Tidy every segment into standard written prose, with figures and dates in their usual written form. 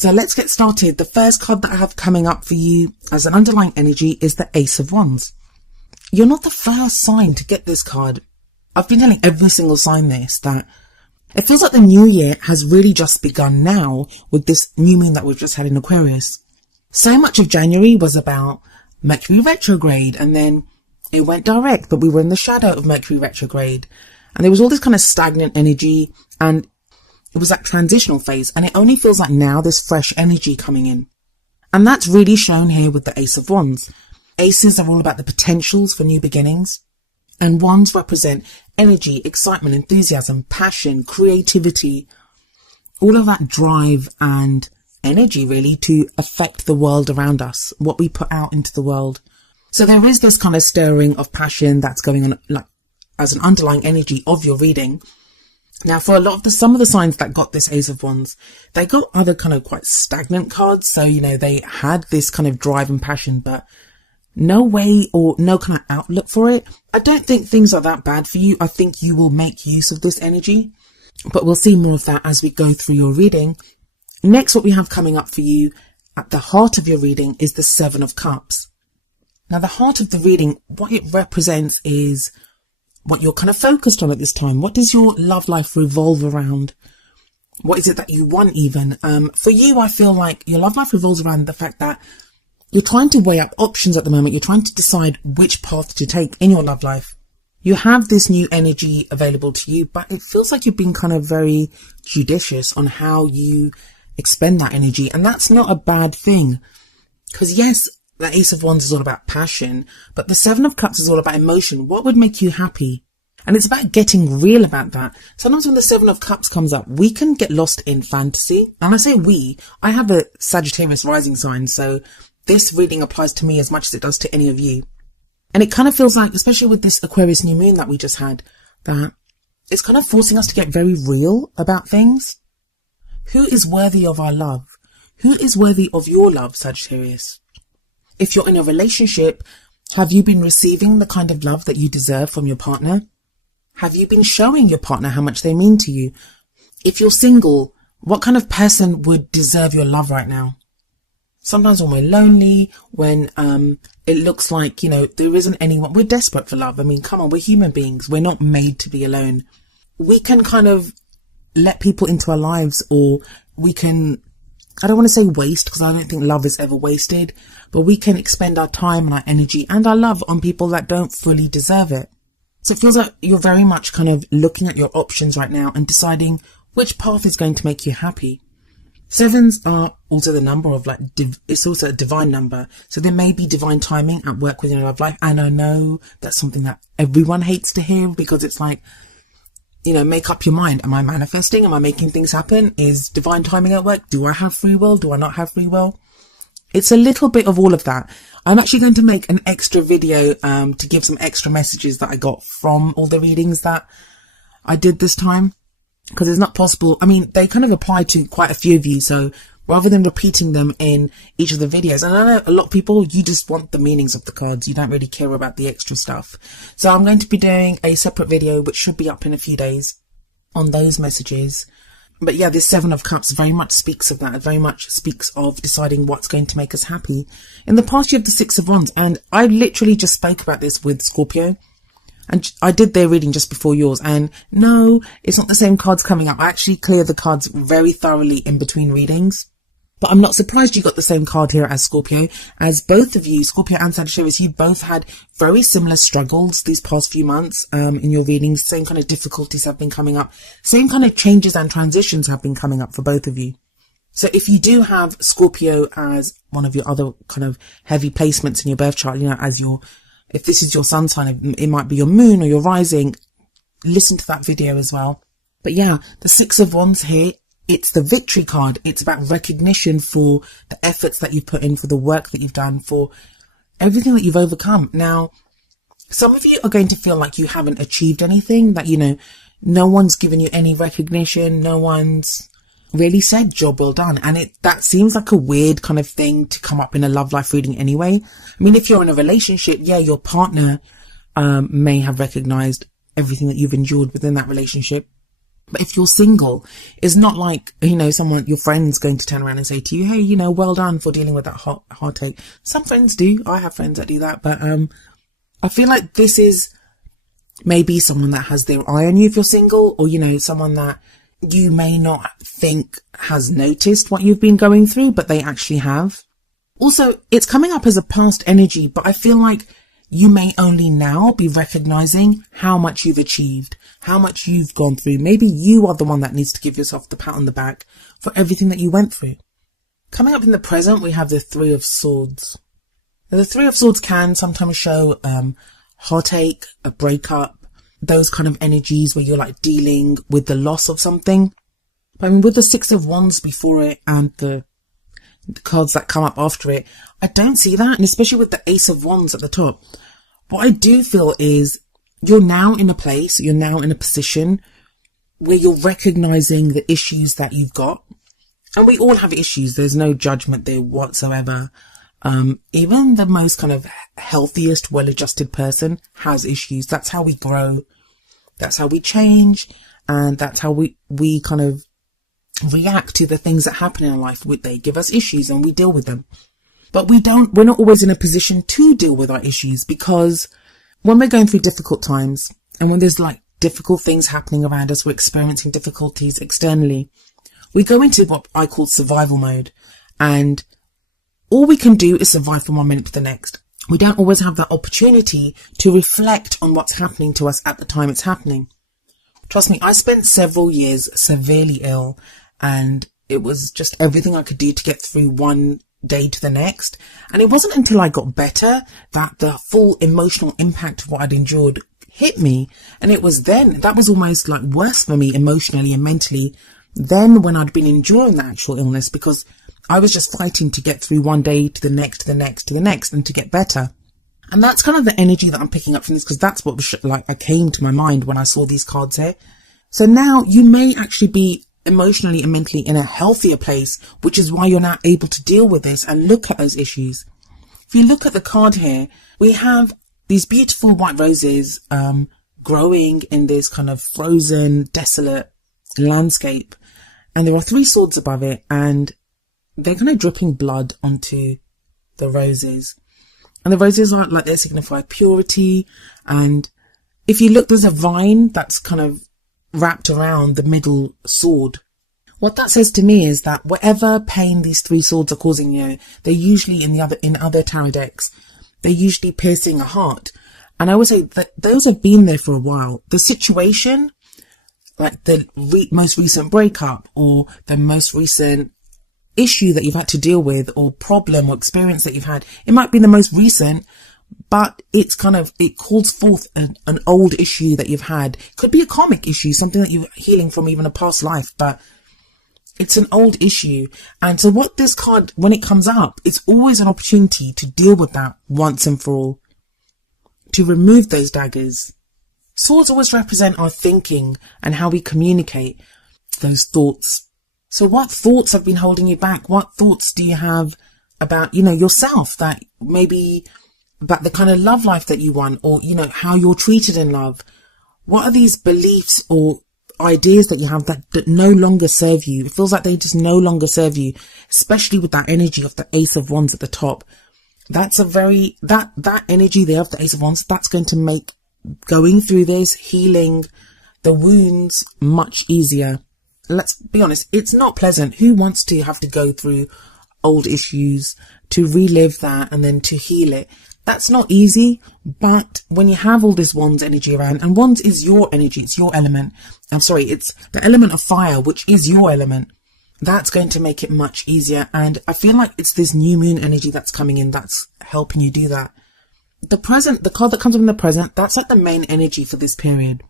So let's get started. The first card that I have coming up for you as an underlying energy is the Ace of Wands. You're not the first sign to get this card. I've been telling every single sign this, that it feels like the new year has really just begun now with this new moon that we've just had in Aquarius. So much of January was about Mercury retrograde, and then it went direct, but we were in the shadow of Mercury retrograde. And there was all this kind of stagnant energy, and it was that transitional phase, and it only feels like now there's fresh energy coming in. And that's really shown here with the Ace of Wands. Aces are all about the potentials for new beginnings, and wands represent energy, excitement, enthusiasm, passion, creativity, all of that drive and energy really to affect the world around us, what we put out into the world. So there is this kind of stirring of passion that's going on, like as an underlying energy of your reading. Now, for a lot of some of the signs that got this Ace of Wands, they got other kind of quite stagnant cards. So, they had this kind of drive and passion, but no way or no kind of outlook for it. I don't think things are that bad for you. I think you will make use of this energy, but we'll see more of that as we go through your reading. Next, what we have coming up for you at the heart of your reading is the Seven of Cups. Now, the heart of the reading, what it represents is what you're kind of focused on at this time. What does your love life revolve around? What is it that you want even? For you, I feel like your love life revolves around the fact that you're trying to weigh up options at the moment. You're trying to decide which path to take in your love life. You have this new energy available to you, but it feels like you're being kind of very judicious on how you expend that energy. And that's not a bad thing. Because yes, the Ace of Wands is all about passion, but the Seven of Cups is all about emotion. What would make you happy? And it's about getting real about that. Sometimes when the Seven of Cups comes up, we can get lost in fantasy. And I say we, I have a Sagittarius rising sign, so this reading applies to me as much as it does to any of you. And it kind of feels like, especially with this Aquarius new moon that we just had, that it's kind of forcing us to get very real about things. Who is worthy of our love? Who is worthy of your love, Sagittarius? If you're in a relationship, have you been receiving the kind of love that you deserve from your partner? Have you been showing your partner how much they mean to you? If you're single, what kind of person would deserve your love right now? Sometimes when we're lonely, when it looks like, there isn't anyone, we're desperate for love. I mean, come on, we're human beings. We're not made to be alone. We can kind of let people into our lives, or we can, I don't want to say waste, because I don't think love is ever wasted, but we can expend our time and our energy and our love on people that don't fully deserve it. So it feels like you're very much kind of looking at your options right now and deciding which path is going to make you happy. Sevens are also the number of it's also a divine number. So there may be divine timing at work within your love life. And I know that's something that everyone hates to hear, because it's like, make up your mind. Am I manifesting? Am I making things happen? Is divine timing at work? Do I have free will? Do I not have free will? It's a little bit of all of that. I'm actually going to make an extra video to give some extra messages that I got from all the readings that I did this time, because it's not possible. I mean, they kind of apply to quite a few of you. So rather than repeating them in each of the videos, and I know a lot of people, you just want the meanings of the cards. You don't really care about the extra stuff. So I'm going to be doing a separate video, which should be up in a few days, on those messages. But yeah, this Seven of Cups very much speaks of that. It very much speaks of deciding what's going to make us happy. In the past, you have the Six of Wands, and I literally just spoke about this with Scorpio. And I did their reading just before yours, and no, it's not the same cards coming up. I actually clear the cards very thoroughly in between readings. But I'm not surprised you got the same card here as Scorpio, as both of you, Scorpio and Sagittarius, you both had very similar struggles these past few months in your readings. Same kind of difficulties have been coming up. Same kind of changes and transitions have been coming up for both of you. So if you do have Scorpio as one of your other kind of heavy placements in your birth chart, as if this is your sun sign, it might be your moon or your rising, listen to that video as well. But yeah, the Six of Wands here, it's the victory card. It's about recognition for the efforts that you've put in, for the work that you've done, for everything that you've overcome. Now, some of you are going to feel like you haven't achieved anything, that, no one's given you any recognition. No one's really said job well done. And that seems like a weird kind of thing to come up in a love life reading anyway. I mean, if you're in a relationship, yeah, your partner may have recognized everything that you've endured within that relationship. But if you're single, it's not like, someone, your friend's going to turn around and say to you, hey, well done for dealing with that heartache. Some friends do. I have friends that do that. But I feel like this is maybe someone that has their eye on you if you're single, or, someone that you may not think has noticed what you've been going through, but they actually have. Also, it's coming up as a past energy, but I feel like you may only now be recognizing how much you've achieved, how much you've gone through. Maybe you are the one that needs to give yourself the pat on the back for everything that you went through. Coming up in the present, we have the Three of Swords. Now, the Three of Swords can sometimes show heartache, a breakup, those kind of energies where you're like dealing with the loss of something. But I mean, with the Six of Wands before it and the cards that come up after it, I don't see that. And especially with the Ace of Wands at the top, what I do feel is you're now in a place, you're now in a position where you're recognizing the issues that you've got. And we all have issues. There's no judgment there whatsoever. Even the most kind of healthiest, well-adjusted person has issues. That's how we grow. That's how we change. And that's how we kind of react to the things that happen in our life. They give us issues and we deal with them. But we're not always in a position to deal with our issues, because when we're going through difficult times and when there's like difficult things happening around us, we're experiencing difficulties externally, we go into what I call survival mode, and all we can do is survive from one minute to the next. We don't always have that opportunity to reflect on what's happening to us at the time it's happening. Trust me, I spent several years severely ill, and it was just everything I could do to get through one day to the next. And it wasn't until I got better that the full emotional impact of what I'd endured hit me. And it was then, that was almost like worse for me emotionally and mentally than when I'd been enduring the actual illness, because I was just fighting to get through one day to the next, to the next, to the next, and to get better. And that's kind of the energy that I'm picking up from this, because that's what was I came to my mind when I saw these cards here. So now you may actually be emotionally and mentally in a healthier place, which is why you're now able to deal with this and look at those issues. If you look at the card here, we have these beautiful white roses growing in this kind of frozen, desolate landscape. And there are three swords above it, and they're kind of dripping blood onto the roses. And the roses are like, they signify purity. And if you look, there's a vine that's kind of wrapped around the middle sword. What that says to me is that whatever pain these three swords are causing you, they're usually in other tarot decks, they're usually piercing a heart. And I would say that those have been there for a while. The situation, like the most recent breakup or the most recent issue that you've had to deal with, or problem or experience that you've had, it might be the most recent, but it calls forth an old issue that you've had. Could be a karmic issue, something that you're healing from even a past life, but it's an old issue. And so what this card, when it comes up, it's always an opportunity to deal with that once and for all, to remove those daggers. Swords always represent our thinking and how we communicate those thoughts. So what thoughts have been holding you back? What thoughts do you have about, yourself, that maybe about the kind of love life that you want, or, how you're treated in love? What are these beliefs or ideas that you have that no longer serve you? It feels like they just no longer serve you, especially with that energy of the Ace of Wands at the top. That's that energy there of the Ace of Wands, that's going to make going through this, healing the wounds, much easier. Let's be honest, it's not pleasant. Who wants to have to go through old issues, to relive that and then to heal it? That's not easy. But when you have all this Wands energy around, and Wands is your energy, it's your element. It's the element of fire, which is your element. That's going to make it much easier. And I feel like it's this new moon energy that's coming in that's helping you do that. The card that comes up in the present, that's like the main energy for this period.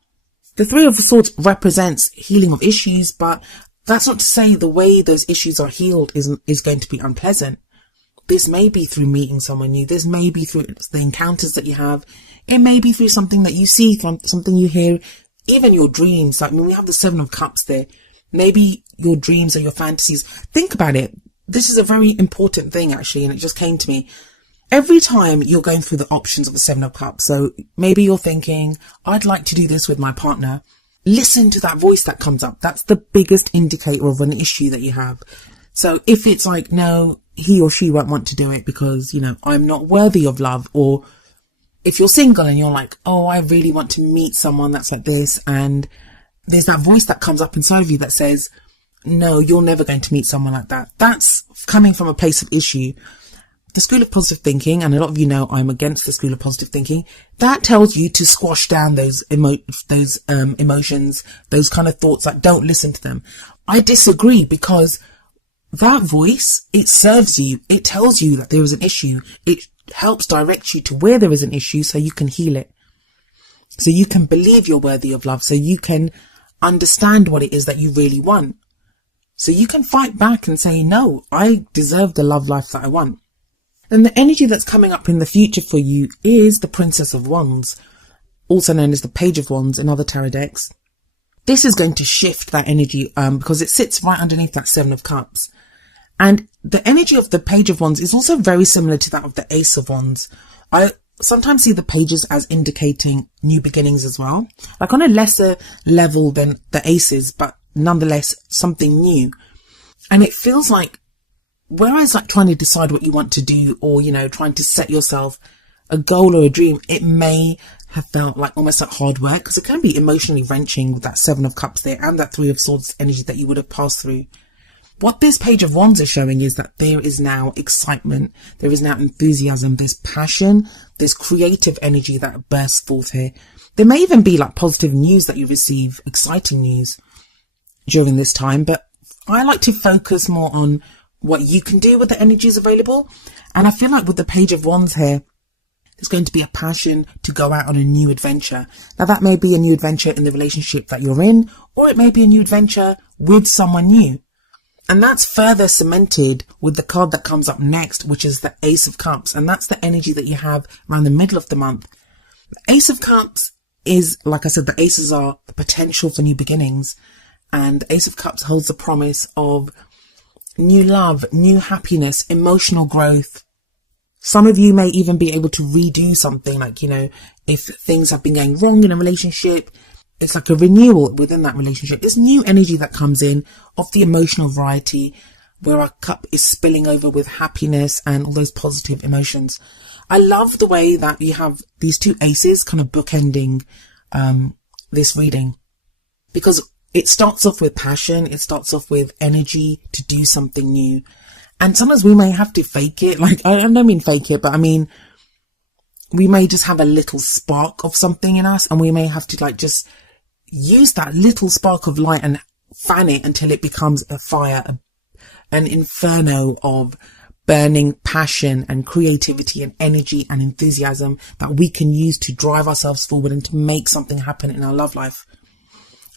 The Three of Swords represents healing of issues, but that's not to say the way those issues are healed is going to be unpleasant. This may be through meeting someone new. This may be through the encounters that you have. It may be through something that you see, something you hear, even your dreams. Like when we have the Seven of Cups there, maybe your dreams or your fantasies. Think about it. This is a very important thing, actually, and it just came to me. Every time you're going through the options of the Seven of Cups, so maybe you're thinking, I'd like to do this with my partner. listen to that voice that comes up. That's the biggest indicator of an issue that you have. So if it's like, no, he or she won't want to do it because, I'm not worthy of love, or if you're single and you're like, oh, I really want to meet someone that's like this, and there's that voice that comes up inside of you that says, no, you're never going to meet someone like that. That's coming from a place of issue. The school of positive thinking, and a lot of you know I'm against the school of positive thinking, that tells you to squash down those emotions, those kind of thoughts, like don't listen to them. I disagree, because that voice, it serves you. It tells you that there is an issue. It helps direct you to where there is an issue so you can heal it. So you can believe you're worthy of love. So you can understand what it is that you really want. So you can fight back and say, no, I deserve the love life that I want. And the energy that's coming up in the future for you is the Princess of Wands, also known as the Page of Wands in other tarot decks. This is going to shift that energy because it sits right underneath that Seven of Cups. And the energy of the Page of Wands is also very similar to that of the Ace of Wands. I sometimes see the pages as indicating new beginnings as well, like on a lesser level than the aces, but nonetheless something new. And it feels like, whereas like trying to decide what you want to do, or, trying to set yourself a goal or a dream, it may have felt like almost like hard work, because it can be emotionally wrenching with that Seven of Cups there and that Three of Swords energy that you would have passed through. What this Page of Wands is showing is that there is now excitement, there is now enthusiasm, there's passion, there's creative energy that bursts forth here. There may even be like positive news that you receive, exciting news during this time, but I like to focus more on what you can do with the energies available. And I feel like with the Page of Wands here, there's going to be a passion to go out on a new adventure. Now that may be a new adventure in the relationship that you're in, or it may be a new adventure with someone new. And that's further cemented with the card that comes up next, which is the Ace of Cups. And that's the energy that you have around the middle of the month. The Ace of Cups is, like I said, the aces are the potential for new beginnings. And the Ace of Cups holds the promise of new love, new happiness, emotional growth. Some of you may even be able to redo something, like, if things have been going wrong in a relationship, it's like a renewal within that relationship. It's new energy that comes in of the emotional variety, where our cup is spilling over with happiness and all those positive emotions. I love the way that you have these two aces kind of bookending this reading, because it starts off with passion. It starts off with energy to do something new. And sometimes we may have to fake it. Like, I don't mean fake it, but I mean, we may just have a little spark of something in us, and we may have to just use that little spark of light and fan it until it becomes a fire, an inferno of burning passion and creativity and energy and enthusiasm that we can use to drive ourselves forward and to make something happen in our love life.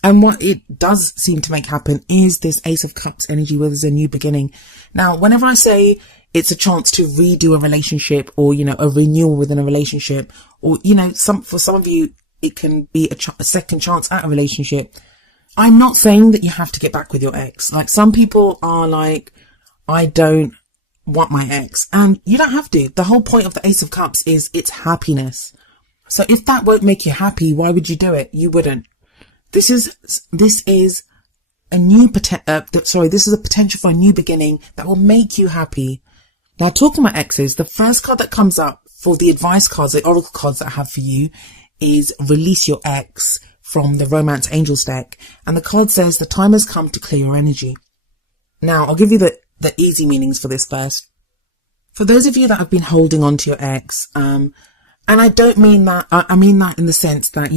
And what it does seem to make happen is this Ace of Cups energy, where there's a new beginning. Now, whenever I say it's a chance to redo a relationship, or, a renewal within a relationship, or, for some of you, it can be a second chance at a relationship. I'm not saying that you have to get back with your ex. Like, some people are like, I don't want my ex, and you don't have to. The whole point of the Ace of Cups is it's happiness. So if that won't make you happy, why would you do it? You wouldn't. This is a new this is a potential for a new beginning that will make you happy. Now, talking about exes, the first card that comes up for the advice cards, the oracle cards that I have for you, is Release Your Ex from the Romance Angels deck. And the card says the time has come to clear your energy. Now, I'll give you the easy meanings for this first. For those of you that have been holding on to your ex, and I don't mean that, I mean that in the sense that,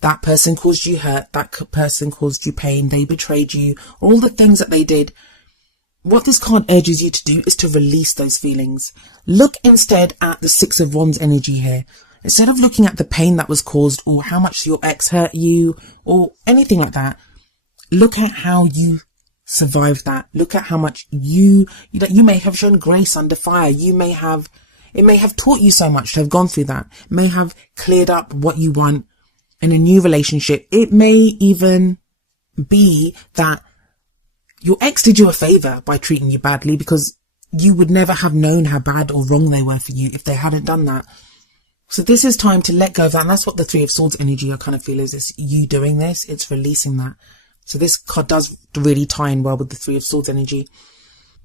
that person caused you hurt, that person caused you pain, they betrayed you, all the things that they did. What this card urges you to do is to release those feelings. Look instead at the Six of Wands energy here. Instead of looking at the pain that was caused, or how much your ex hurt you, or anything like that, look at how you survived that. Look at how much you may have shown grace under fire. It may have taught you so much to have gone through that. It may have cleared up what you want in a new relationship. It may even be that your ex did you a favor by treating you badly, because you would never have known how bad or wrong they were for you if they hadn't done that. So this is time to let go of that. And that's what the Three of Swords energy I kind of feel is you doing this. It's releasing that. So this card does really tie in well with the Three of Swords energy.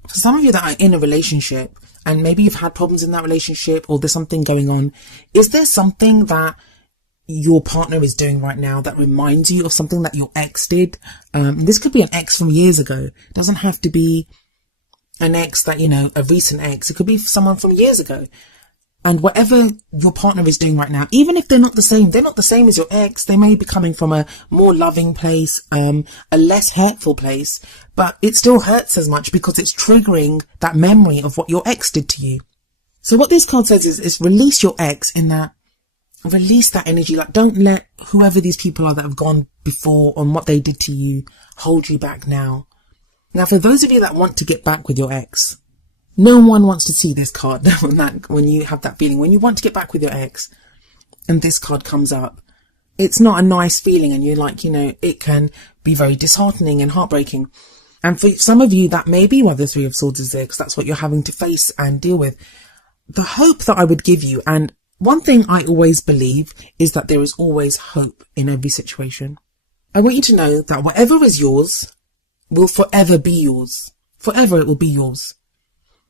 For some of you that are in a relationship and maybe you've had problems in that relationship or there's something going on, is there something that your partner is doing right now that reminds you of something that your ex did? This could be an ex from years ago. It doesn't have to be an ex that, a recent ex. It could be someone from years ago. And whatever your partner is doing right now, even if they're not the same as your ex. They may be coming from a more loving place, a less hurtful place, but it still hurts as much because it's triggering that memory of what your ex did to you. So what this card says is release your ex in that, release that energy. Like, don't let whoever these people are that have gone before on what they did to you hold you back now. Now, for those of you that want to get back with your ex, no one wants to see this card when you have that feeling. When you want to get back with your ex and this card comes up, it's not a nice feeling, and you're like, it can be very disheartening and heartbreaking. And for some of you, that may be why the Three of Swords is there, because that's what you're having to face and deal with. The hope that I would give you, and one thing I always believe, is that there is always hope in every situation. I want you to know that whatever is yours will forever be yours. Forever it will be yours.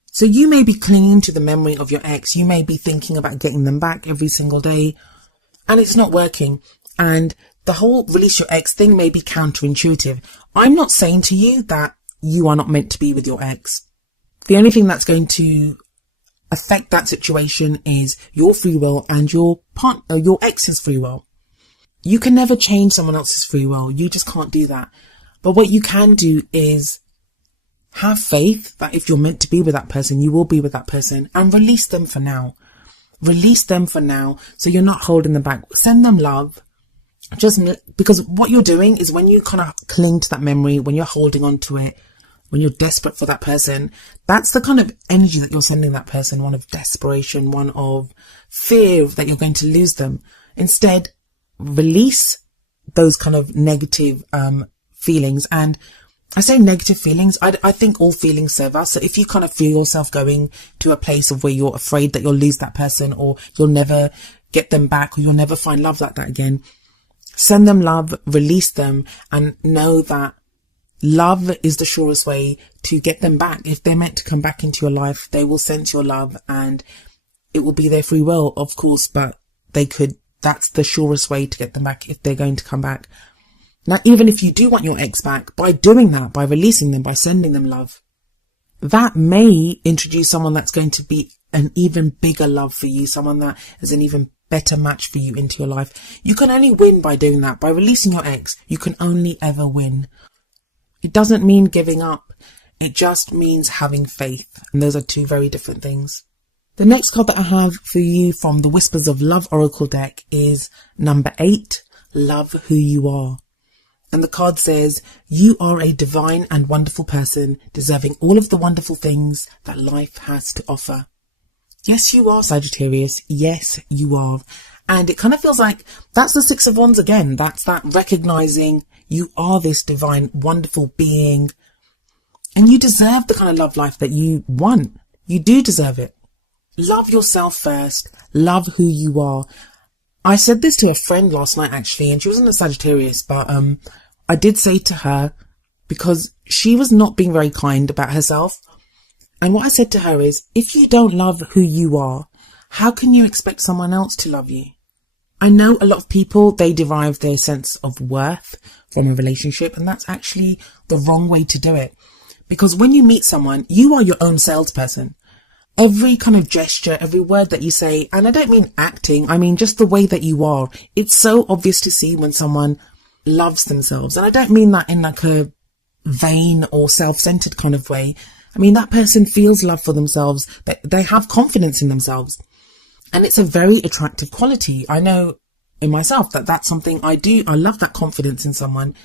So you may be clinging to the memory of your ex. You may be thinking about getting them back every single day, and it's not working. And the whole release your ex thing may be counterintuitive. I'm not saying to you that you are not meant to be with your ex. The only thing that's going to affect that situation is your free will and your ex's free will. You can never change someone else's free will. You just can't do that. But what you can do is have faith that if you're meant to be with that person, you will be with that person, and release them for now. Release them for now, so you're not holding them back. Send them love. Just because what you're doing is, when you kind of cling to that memory, when you're holding on to it, when you're desperate for that person, that's the kind of energy that you're sending that person, one of desperation, one of fear that you're going to lose them. Instead, release those kind of negative feelings. And I say negative feelings. I think all feelings serve us. So if you kind of feel yourself going to a place of where you're afraid that you'll lose that person, or you'll never get them back, or you'll never find love like that again, send them love, release them, and know that love is the surest way to get them back. If they're meant to come back into your life, they will sense your love, and it will be their free will, of course, but that's the surest way to get them back if they're going to come back. Now, even if you do want your ex back, by doing that, by releasing them, by sending them love, that may introduce someone that's going to be an even bigger love for you, someone that is an even better match for you into your life. You can only win by doing that. By releasing your ex, you can only ever win. It doesn't mean giving up. It just means having faith. And those are two very different things. The next card that I have for you from the Whispers of Love Oracle deck is number 8, Love Who You Are. And the card says, you are a divine and wonderful person, deserving all of the wonderful things that life has to offer. Yes, you are, Sagittarius. Yes, you are. And it kind of feels like that's the Six of Wands again. That's that recognizing you are this divine, wonderful being, and you deserve the kind of love life that you want. You do deserve it. Love yourself first. Love who you are. I said this to a friend last night, actually, and she wasn't a Sagittarius, but I did say to her, because she was not being very kind about herself. And what I said to her is, if you don't love who you are, how can you expect someone else to love you? I know a lot of people, they derive their sense of worth from a relationship, and that's actually the wrong way to do it. Because when you meet someone, you are your own salesperson. Every kind of gesture, every word that you say, and I don't mean acting, I mean just the way that you are. It's so obvious to see when someone loves themselves. And I don't mean that in like a vain or self-centered kind of way. I mean, that person feels love for themselves, they have confidence in themselves. And it's a very attractive quality. I know in myself that that's something I do. I love that confidence in someone,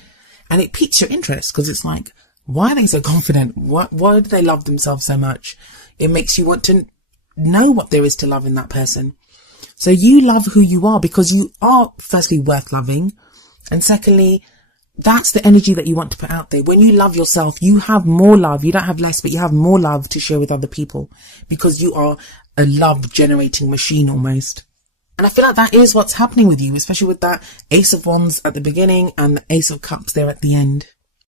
and it piques your interest because it's like, why are they so confident? Why do they love themselves so much? It makes you want to know what there is to love in that person. So you love who you are because you are firstly worth loving. And secondly, that's the energy that you want to put out there. When you love yourself, you have more love. You don't have less, but you have more love to share with other people because you are a love generating machine almost. And I feel like that is what's happening with you, especially with that Ace of Wands at the beginning and the Ace of Cups there at the end.